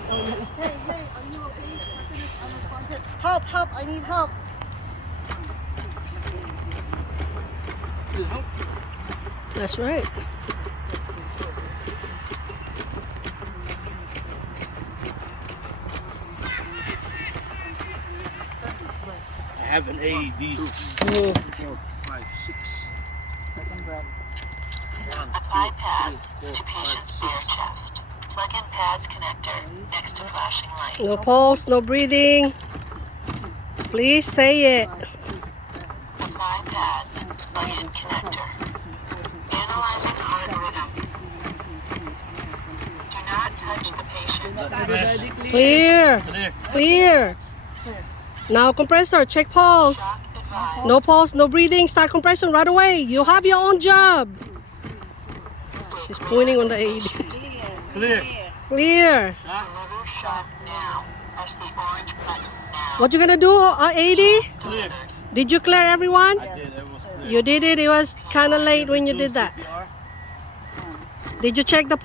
Hey, are you okay? Person is unresponsive. Help, I need help. That's right. I have an AED. 2, 4, 5, 6. Second breath. 1, Apply 2, pad 3, 4, to 5, patient's bare 6. chest. Plug in pad's connector next to flashing light. No pulse, no breathing. Please say it. Apply pad. Plug in connector. Analyzing heart rhythm. Do not touch the patient. Clear. Clear. Now compressor, check pulse. Shock advised. No pulse, no breathing. Start compression right away. You have your own job. She's pointing on the aid. Clear. Clear. Deliver shock now. Press the orange button now. What you gonna do, AD? Clear. Did you clear everyone? I did. It was clear. You did it. It was kind of late when you did that. CPR. Did you check the